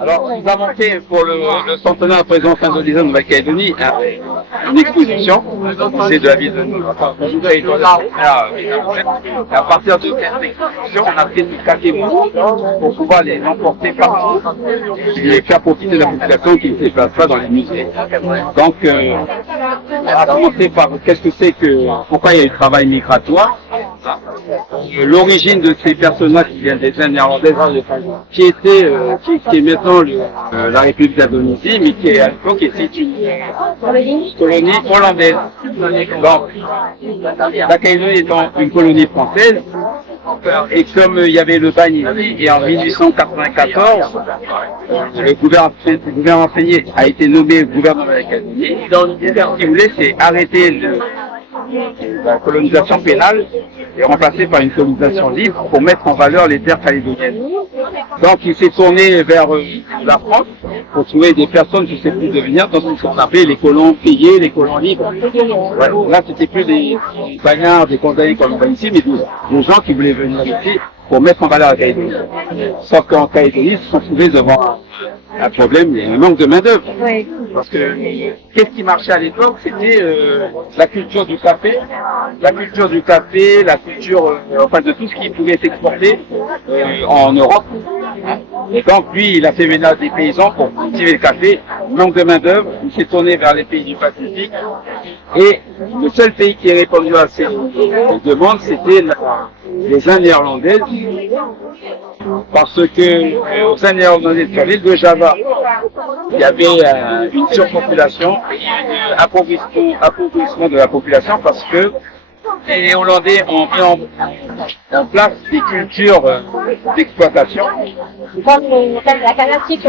Alors, nous avons fait pour le centenaire de la présence indonésienne de Nouvelle-Calédonie une exposition, c'est de la ville de et à partir de cette exposition, on a fait des catégories pour pouvoir les emporter partout et faire profiter de la population qui ne se déplace pas dans les musées. Donc, on a commencé par qu'est-ce que c'est que, pourquoi il y a eu le travail migratoire. L'origine de ces personnes-là qui viennent des Indes néerlandaises, qui est maintenant la République d'Indonésie, mais qui à l'époque était une colonie hollandaise. Donc, la Calédonie étant une colonie française, et comme il y avait le bagne ici, et en 1894, le gouvernement enseigné a été nommé gouvernement de la Calédonie. Donc, ce qu'il voulait, c'est arrêter la colonisation pénale et remplacée par une colonisation libre pour mettre en valeur les terres calédoniennes. Donc il s'est tourné vers la France pour trouver des personnes susceptibles de venir dans ce qu'on appelait les colons payés, les colons libres. Ouais, là c'était plus des bagnards, des condamnés comme on voit ici, mais des gens qui voulaient venir ici pour mettre en valeur la Calédonie. Sauf qu'en Calédonie, ils se sont trouvés devant un problème, un manque de main-d'œuvre. Oui. Parce que qu'est-ce qui marchait à l'époque? C'était la culture du café, la culture enfin de tout ce qui pouvait s'exporter en Europe. Et donc lui, il a fait ménage des paysans pour cultiver le café, manque de main-d'œuvre, il s'est tourné vers les pays du Pacifique. Et le seul pays qui a répondu à ces demandes, c'était les Indes néerlandaises. Parce que aux Indes néerlandaises sur l'île de Java, il y avait une surpopulation et un appauvrissement de la population parce que les Hollandais ont mis en place des cultures d'exploitation. La canne à sucre,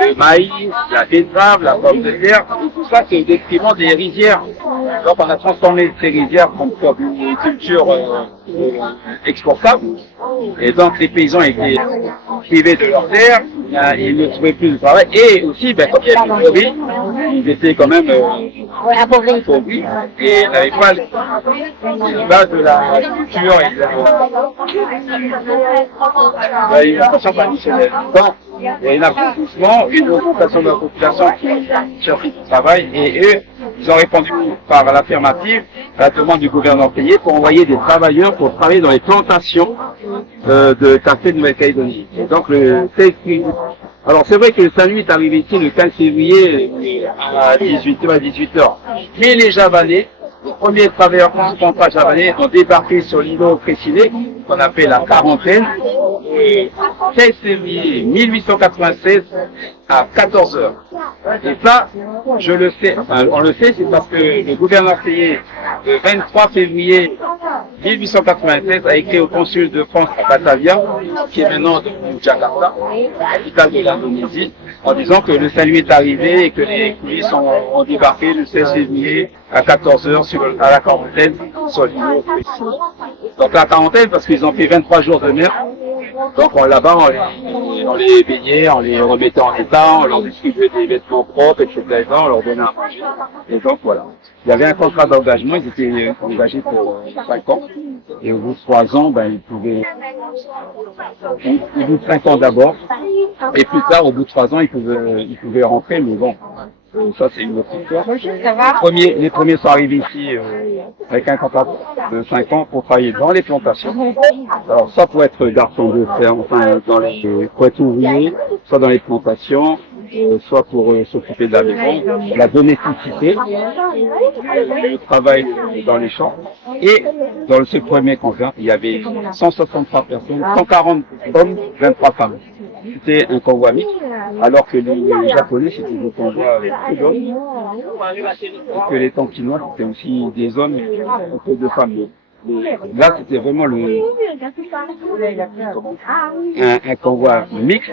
le maïs, la betterave, la pomme de terre, tout ça c'est effectivement des rizières. Donc on a transformé ces rizières comme une culture exportable. Et donc les paysans étaient privés de leurs terres, ils ne trouvaient plus de travail. Et aussi, comme il y avait le riz, ils étaient quand même appauvris et n'avaient pas l'image de la culture et de l'alimentation traditionnelle. Donc, il y a un applaudissement, une augmentation de la population qui cherche du travail et eux, ils ont répondu par l'affirmative à la demande du gouvernement payé pour envoyer des travailleurs pour travailler dans les plantations de café de Nouvelle-Calédonie. Donc le 16 février. Alors c'est vrai que le Saint-Louis est arrivé ici le 15 février à 18h. Mais les Javanais, les premiers travailleurs sous contrat javanais ont débarqué sur l'îlot Fraissinet, qu'on appelle la quarantaine, le 16 février 1896 à 14h. Et ça, je le sais, enfin, on le sait, c'est parce que le gouverneur payé, le 23 février 1896, a écrit au consul de France à Batavia, qui est maintenant devenu Jakarta, capitale de l'Indonésie, en disant que le salut est arrivé et que les coulisses ont débarqué le 16 février à 14h à la quarantaine sur l'îlot Fraissinet. Donc la quarantaine parce qu'ils ont fait 23 jours de mer. Donc là-bas, on les baignait, on les remettait en état, on leur distribuait des vêtements propres, etc. On leur donnait à manger. Et donc voilà. Il y avait un contrat d'engagement, ils étaient engagés pour 5 ans. Et au bout de 3 ans, ils pouvaient, au bout de 5 ans d'abord, et plus tard, au bout de 3 ans, ils pouvaient rentrer, mais bon. Ça, c'est une autre histoire. Les premiers sont arrivés ici avec un contrat de 5 ans pour travailler dans les plantations. Alors, soit pour être garçon de ferme, enfin, pour être ouvrier, soit dans les plantations, soit pour s'occuper de la maison, la domesticité, le travail dans les champs. Et dans ce premier convent, il y avait 163 personnes, 140 hommes, 23 femmes. C'était un convoi mixte, alors que les Japonais, c'était des convois avec peu d'hommes, et que les Tonkinois, c'était aussi des hommes et un peu de femmes. Là, c'était vraiment un convoi mixte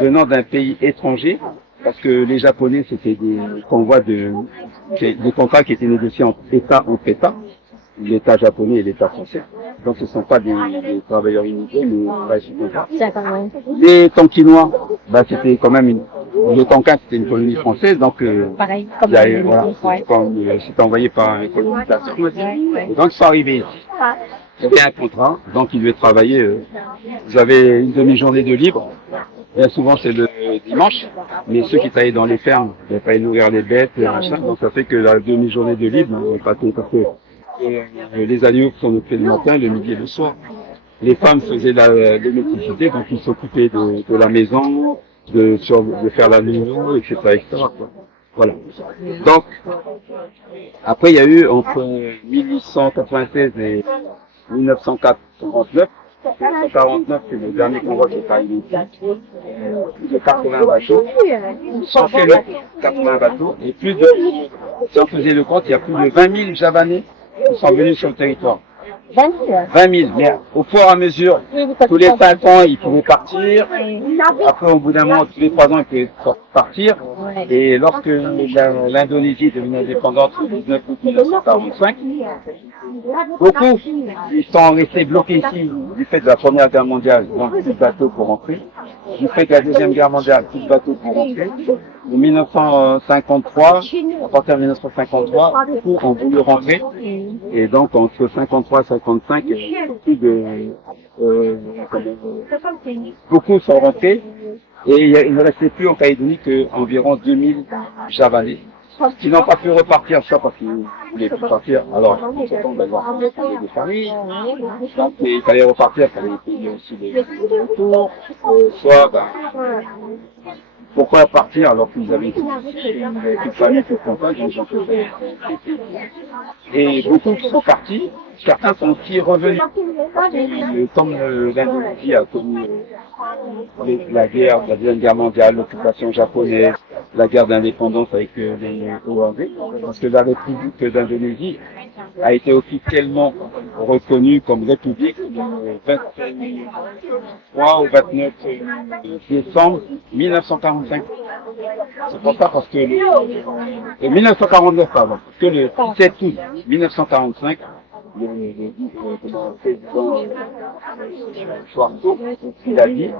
venant d'un pays étranger, parce que les Japonais, c'était des convois des contrats qui étaient négociés entre État, l'État japonais et l'État français. Donc ce ne sont pas des travailleurs immigrés, mais travaillent sous contrat. Les Tonkinois, c'était quand même le Tonkin, c'était une colonie française, donc pareil, c'était envoyé par un colonisateur. Et donc ils sont arrivés ici. il y avait un contrat, donc il devait travailler. Vous avez une demi-journée de libre. Bien souvent c'est le dimanche, mais ceux qui travaillaient dans les fermes, il fallait nourrir les bêtes, machin, donc ça fait que la demi-journée de libre, parce que les agneaux sont occupés le matin, le midi et le soir. Les femmes faisaient la domesticité, donc ils s'occupaient de la maison, de faire la nounou, etc., etc., quoi. Voilà. Donc, après il y a eu entre 1896 et 1949, 1949, c'est le dernier convoi qui est arrivé ici. Plus de 80 bateaux. On fait le 80 bateaux. Et plus de, si on faisait le compte, il y a plus de 20 000 Javanais qui sont venus sur le territoire. 20 000. Mais au fur et à mesure, tous les 5 ans, ils pouvaient partir. Après, au bout d'un moment, tous les 3 ans, ils pouvaient partir. Et lorsque l'Indonésie est devenue indépendante le 19 août 1945, beaucoup, ils sont restés bloqués ici du fait de la Première Guerre mondiale, donc plus de bateaux pour rentrer. Du fait de la Deuxième Guerre mondiale, plus de bateaux pour rentrer. En 1953, à partir de 1953, beaucoup ont voulu rentrer. Et donc, entre 53 et 55, beaucoup sont rentrés. Et il ne restait plus en Calédonie qu'environ 2000 Javanais. Qui n'ont pas pu repartir, ça parce qu'ils ne voulaient plus partir. Alors, ils se sont d'avoir des familles. Donc, il fallait repartir, il fallait payer aussi les tours. Soit, pourquoi partir alors qu'ils avaient toute famille, tout contact, et beaucoup qui sont partis, certains sont aussi revenus. Comme l'Indonésie a connu la guerre, la Deuxième Guerre mondiale, l'occupation japonaise, la guerre d'indépendance avec les OAV, parce que la République d'Indonésie a été officiellement reconnue comme République le 23 au 29 décembre 1945. C'est pour ça parce que 1949, pardon, parce que le 17 août 1945, le président Suharto, il a dit,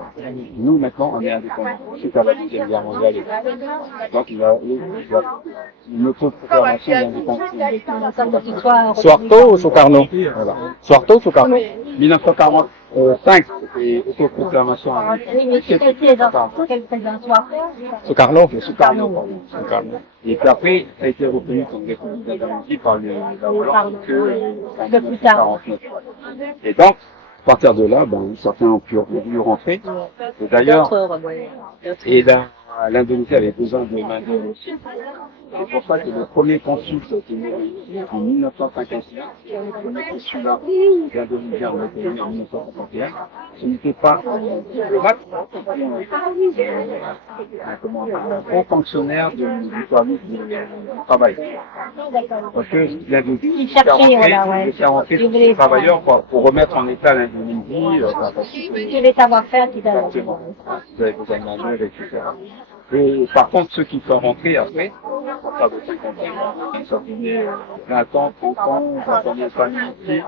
nous maintenant on est indépendants, suite à la Deuxième Guerre mondiale. Donc il a une autoproclamation d'indépendance. Suharto ou Sukarno? Voilà. Suharto ou Sukarno? 1945, c'était autoproclamation. Sukarno? Sukarno. Et puis après, ça a été reconnu comme République d'Indonésie par la Hollande que plus tard. Et donc, à partir de là, certains ont pu rentrer. Et d'ailleurs, l'Indonésie avait besoin de main-d'œuvre aussi. C'est pour ça que le premier consul qui a été mis ici en 1956, le premier consulat d'Indonésie en 1951, ce n'était pas un diplomate, un haut fonctionnaire du service du travail. Parce que l'Indonésie cherchait à rentrer tous les travailleurs pour remettre en état l'Indonésie. Les savoir-faire qui exactement. Vous avez besoin de main-d'œuvre, etc. Et par contre, ceux qui sont rentrés après, à partir de 50 ans, ils sont venus 20 ans, 30 ans, ils ont une famille ici.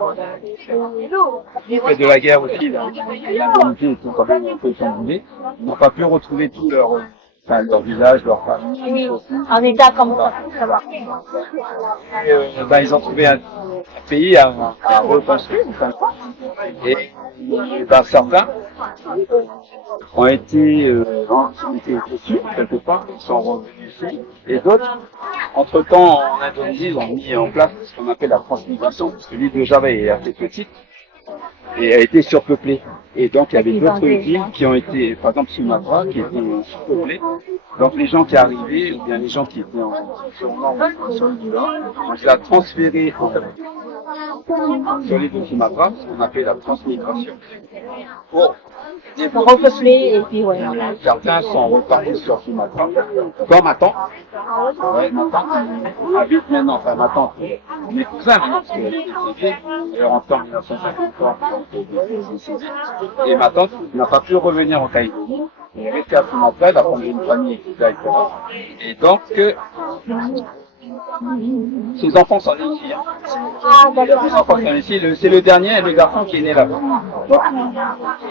Après de la guerre aussi, l'Indonésie était quand même un peu chamboulée. Ils n'ont pas pu retrouver tout leur village, leur famille. En état comme ça va. Ils ont trouvé un pays à reconstruire. Et certains ont été déçus quelque part, ils sont revenus ici. Et d'autres, entre-temps, en Indonésie, ils ont mis en place ce qu'on appelle la transmigration, parce que l'île de Java est assez petite et a été surpeuplée. Et donc, il y avait d'autres îles qui ont été, par exemple Sumatra, qui étaient surpeuplées. Donc, les gens qui arrivaient, ou bien les gens qui étaient en sur l'île-là, on les a transférés sur l'île de Sumatra, ce qu'on appelle la transmigration. Pour repeupler et puis ouais. Certains sont repartis sur Sumatra, comme ma tante. Ouais, ma tante habite maintenant, enfin ma tante, mes cousins maintenant, parce qu'elle est rentrée en 1953, et ma tante n'a pas pu revenir en Calédonie. Elle est restée à Sumatra, elle a fondé une famille, etc. Et donc, ses enfants sont nés ici. Ses enfants sont ici. C'est le dernier, le garçon qui est né là-bas.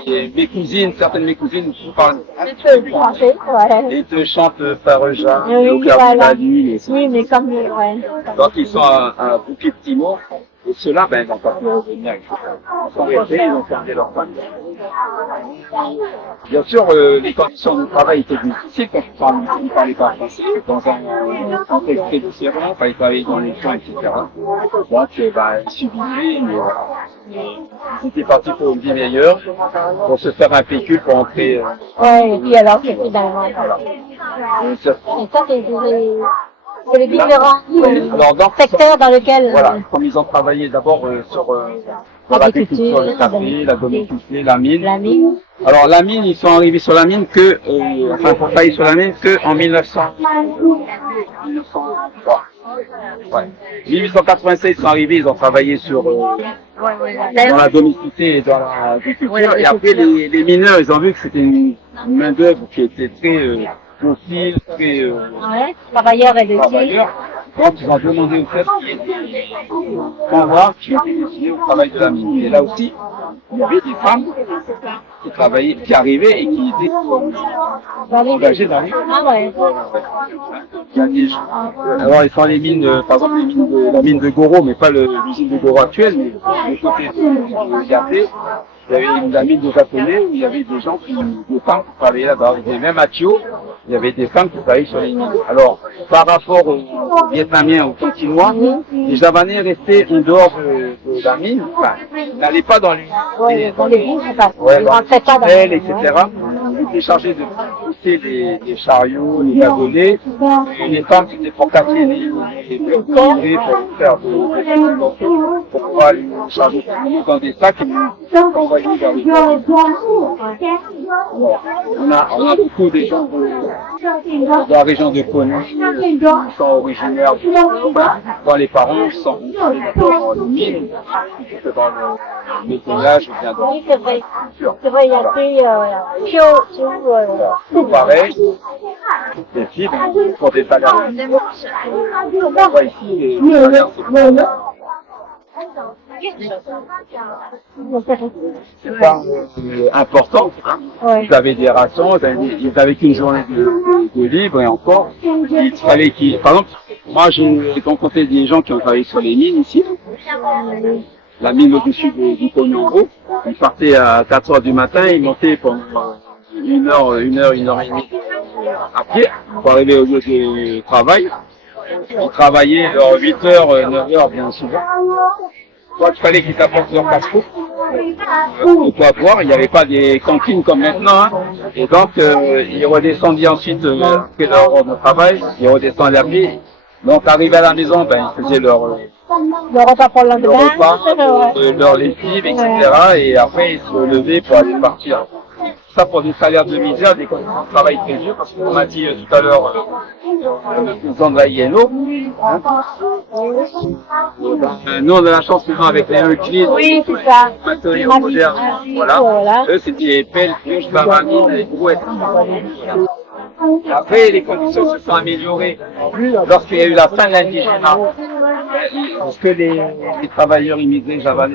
Et mes cousines, certaines de mes cousines parlent un petit peu français. Les deux chantent Fareja, au cœur de la nuit. Oui, mais comme ouais. Donc ils sont à Bukit Timur. Et ceux-là, ben, ils n'ont pas pu revenir. Ils sont restés, ils ont fermé leur famille. Bien sûr, les conditions de travail étaient difficiles quand il ne parlait pas français, dans un contexte très différent, il fallait travailler dans les champs, etc. Donc, ils subisaient, mais voilà. Ils étaient partis pour une vie meilleure, pour se faire un pécule pour entrer. Ouais, et puis alors, c'est finalement. Et ça, Et ça, c'est les différents alors, donc, secteurs dans lesquels. voilà, comme ils ont travaillé d'abord sur dans l'agriculture, le café, la domesticité, la mine. La mine. Alors la mine, ils sont arrivés sur la mine que, pour travailler sur la mine que en 1896, ils sont arrivés, ils ont travaillé sur dans la domesticité et dans l'agriculture. Et après, les mineurs, ils ont vu que c'était une main d'œuvre qui était très docile, très Travailleurs et de travailleurs. Donc, ils ont demandé au fait qu'on voit qui au travail de la mine. Et là aussi, il y avait des femmes qui travaillaient, qui arrivaient et qui étaient engagées dans les mines. Ah ouais. Il y a des gens. Alors, ils font les mines, par exemple, la mine de Goro, mais pas l'usine de Goro actuelle, mais du côté de Gardé. Il y avait la mine de Japonais où il y avait des gens des femmes qui travaillaient là-bas. Et même à Thio, il y avait des femmes qui travaillaient sur les mines. Alors, par rapport aux Vietnamiens, aux Chinois, les Javanais restaient en dehors de la mine, n'allaient pas dans les Dans les bouches, ouais, ils rentraient pas dans les etc. Ils étaient chargés de pousser les chariots, les wagonnets, et les femmes c'était pour casser les pour faire pour pouvoir les charger dans des sacs et envoyer vers les on a beaucoup de gens dans la région de Kony qui sont originaires quand les parents sont dans les mines, dans le nettoyage ou bien dans Oui, c'est vrai. C'est vrai, il y a que tout pareil, les filles pour des salaires. On voit ici les salaires, c'est pas important. Hein. Ouais. Ils avaient des rations, ils avaient qu'une journée de libre et encore. Il fallait qu'ils. Par exemple, moi j'ai rencontré des gens qui ont travaillé sur les mines ici. La mine au-dessus du Pognon-Gros. Ils partaient à 4 heures du matin, ils montaient pendant une heure et demie à pied pour arriver au lieu de travail. Ils travaillaient 8 heures, 9 heures bien souvent. Donc il fallait qu'ils apportent leur casse-cou pour quoi boire. Il n'y avait pas des cantines comme maintenant. Hein. Et donc ils redescendaient ensuite après leur heure de travail, ils redescendaient à pied. Donc arrivés à la maison, ils faisaient leur repas pour le lendemain, repas, leur lessive, etc. Et après ils se levaient pour aller partir. Ça pour des salaires de misère, des conditions de travail très dures, parce qu'on m'a dit tout à l'heure, le président de la INO, hein. Nous on a la chance maintenant avec les Euclides, oui, c'est ça. matériaux modernes, voilà. Eux c'était les pelles, pioches, baramines, les brouettes. Après, les conditions se sont améliorées lorsqu'il y a eu la fin de l'indigénat. Parce que les travailleurs immigrés javanais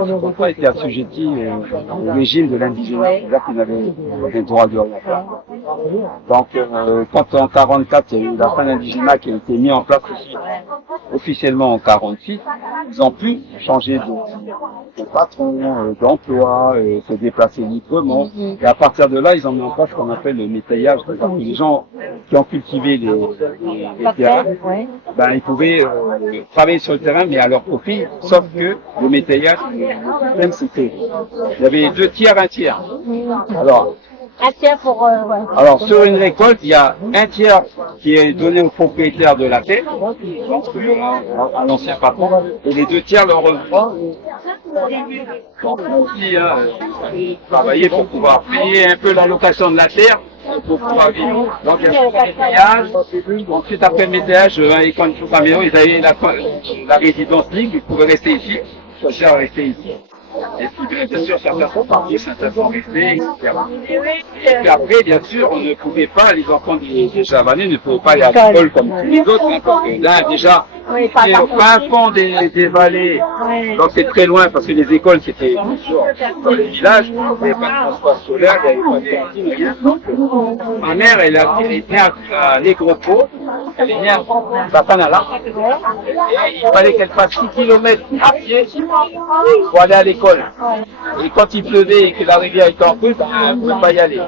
étaient assujettis au régime de l'indigénat. C'est-à-dire qu'ils n'avaient des droits de rien faire. Donc, quand en 1944, il y a eu la fin de l'indigénat qui a été mis en place aussi, officiellement en 1946, ils ont pu changer de patron, d'emploi, se déplacer librement. Et à partir de là, ils ont mis en place ce qu'on appelle le métayage. C'est-à-dire que les gens qui ont cultivé les terrains, ils pouvaient travailler sur le terrain, mais à leur profit, sauf que le métayage, même c'était, il y avait 2 tiers, 1 tiers. Alors, un tiers pour... alors sur une récolte, il y a 1 tiers qui est donné au propriétaire de la terre, à l'ancien patron, et les 2 tiers leur revient. Donc aussi, travailler pour pouvoir payer un peu l'allocation de la terre, pour pouvoir vivre. Donc il y a le métayage, ensuite après le métayage, et quand ils sont à Méo, ils avaient la résidence libre, ils pouvaient rester ici, choisir à rester ici. Et puis, bien sûr, certains sont partis, certains sont restés, etc. Et puis après, bien sûr, on ne pouvait pas, les enfants des Javanais ne pouvaient pas aller à l'école comme tous les autres, hein, parce que là, déjà, Oui, pas C'est au fin fond des vallées. Oui. Donc c'est très loin parce que les écoles c'était toujours dans les villages. Il n'y avait pas de transport scolaire, il n'y avait pas de cantine, rien. Ma mère, elle est née à Negropos. Elle est née à Batanala. Et il fallait qu'elle fasse 6 km à pied pour aller à l'école. Et quand il pleuvait et que la rivière était en crue, ben, elle ne pouvait pas y aller.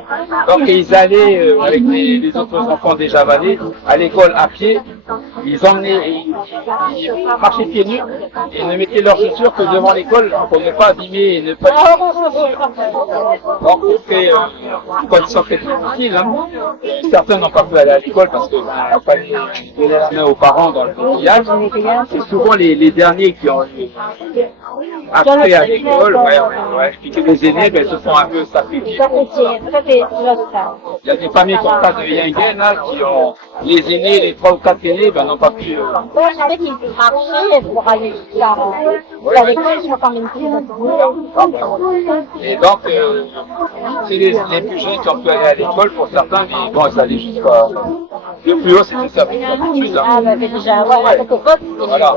Donc ils allaient avec les autres enfants des Javanais à l'école à pied. Ils emmenaient, ils marchaient pieds nus et ne mettaient leurs chaussures que devant l'école pour ne pas abîmer et ne pas... Donc c'est condition très difficile. Hein. Certains n'ont pas pu aller à l'école parce qu'il fallait donner la main aux parents dans le village. C'est souvent les derniers qui ont accès à l'école. Puis que les aînés se font un peu sacrifier. Il y a des familles comme ça de Yingen là, qui ont les aînés, les 3 ou 4 aînés, n'ont pas pu. En fait, ils marchaient pour aller à l'école, je crois quand même plus. Et donc, c'est les plus jeunes qui ont pu aller à l'école, pour certains, mais bon, ça allait jusqu'à... Le plus haut, c'était ça, l'étude. Hein. Ah, bah, déjà, ouais, à cette époque, voilà.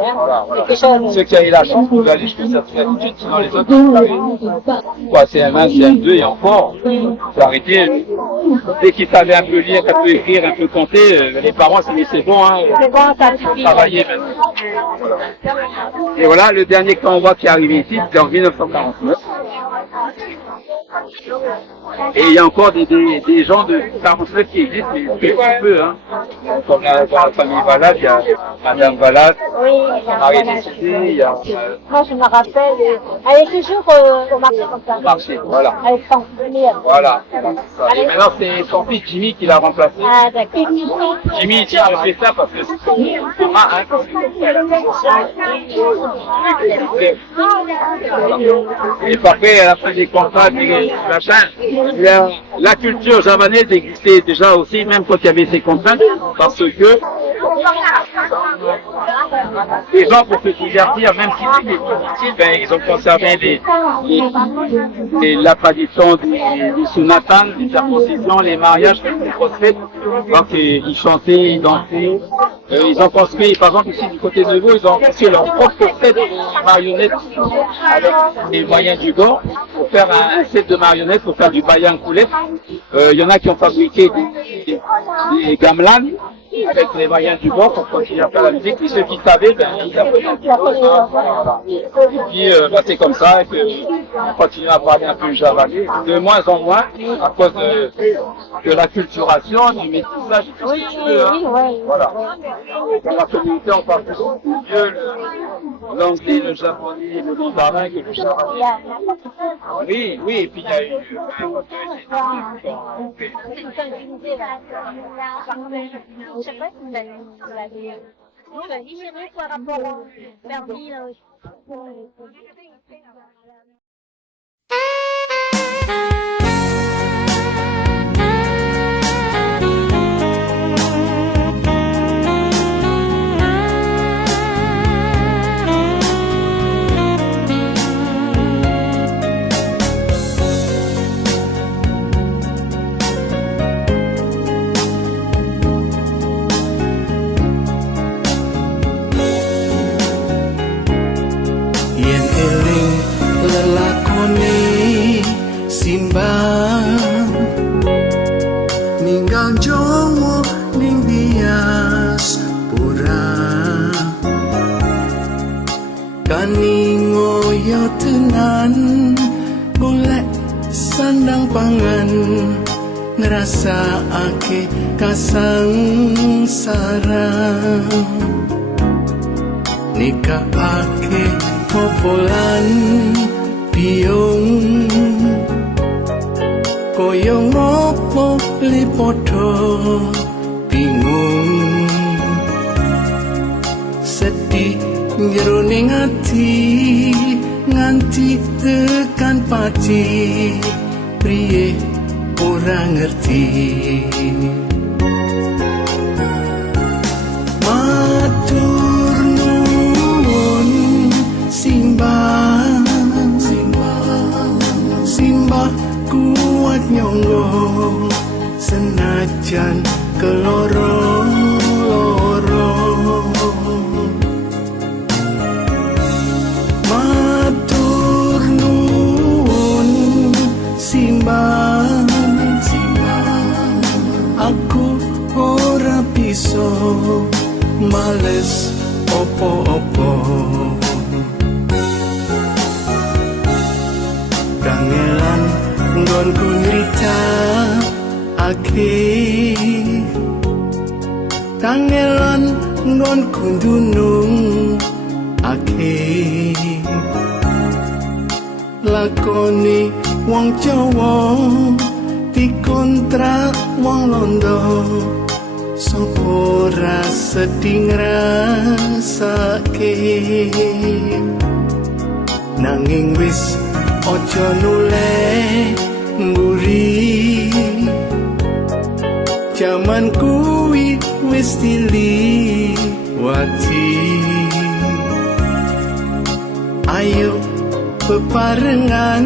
Ceux qui avaient la chance pouvaient aller jusqu'à cette étude, sinon les autres, quoi, CM1, CM2 et encore, faut arrêter. Dès qu'ils savaient un peu lire, un peu écrire, un peu compter, les parents se disaient c'est bon, hein, c'est bon, ça suffit. Travailler maintenant. Et voilà, le dernier qu'on voit qui est arrivé ici, c'était en 1949. Et il y a encore des gens de 49 qui existent, mais très peu, hein. Comme dans la famille Valade, il y a Madame Valade, Oui, Marie Décidé, il y a moi, je me rappelle, elle est toujours au marché comme ça. Marché, voilà. Avec son souvenir. Voilà. Et maintenant, c'est son fils Jimmy qui l'a remplacé. Ah, d'accord. Jimmy, il a fait ça parce que c'est Thomas, hein. Et après, à la fin des contrats, des machins, la culture javanaise existait déjà aussi, même quand il y avait ces contraintes, parce que les gens, pour se divertir, même si c'était difficile, ben, ils ont conservé la tradition des sunatan, des circoncisions, les mariages, les grosses fêtes. Donc, ils chantaient, ils dansaient. Ils ont construit, par exemple, ici du côté de vous, ils ont construit leur propre set de marionnettes avec les moyens du bord pour faire un set de marionnettes, pour faire du bayan coulette. Il y en a qui ont fabriqué des gamelans avec les moyens du bord pour continuer à faire la musique. Et ceux qui savaient, ben, ils apprenaient. Et puis, c'est comme ça qu'on continue à parler un peu javanais, de moins en moins, à cause de la culturation, du métissage, tout ce que tu veux. Hein. Voilà. Dans la communauté, on parle mieux l'anglais, le japonais, le mandarin que le javanais. Oui, oui, et puis il y a eu Je sais pas si vous avez par rapport au permis, là, yen eling lelakone simbang ninggal Jawa ning diaspora kaningoyo tenan golek sandang pangan ngrasakake kasangsaraan nikahake popolan piung koyo ngopo lipodo bingung sedih jroning ati nganti tekan pati priye ora ngerti matur nuwun simbah simbah kuat nyonggo senajan keloro-loro males opo-opo. Kangelan nggonku nyritakake, kangelan nggonku ndunung ake. Lakoni wong Jawa dikontrak wong Londo, sopo ra sedih ngrasake. Nanging wis ojo nuleh mburi, jaman kuwi wis diliwati. Ayo bebarengan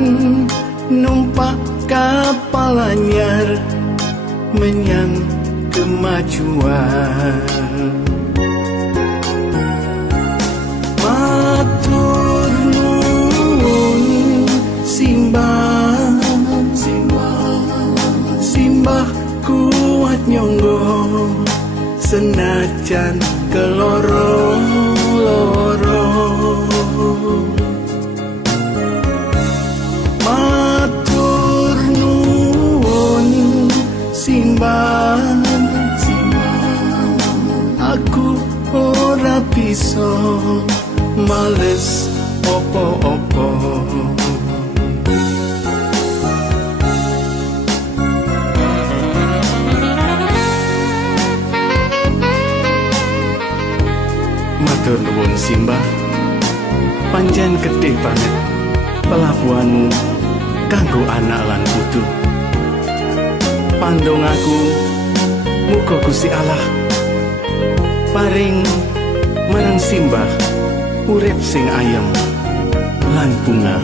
numpak kapal anyar menyang kemajuan. Matur nuwun simbah, simbah kuat nyonggo senajan keloro-loro. Matur nuwun simbah, aku ora bisa males opo-opo. Matur nuwun simbah, panjen gedhe banget pelabuhanmu kanggo anak lan putu. Pandong aku, muga Gusti Allah paring marang simbah urip sing ayem lan bunga.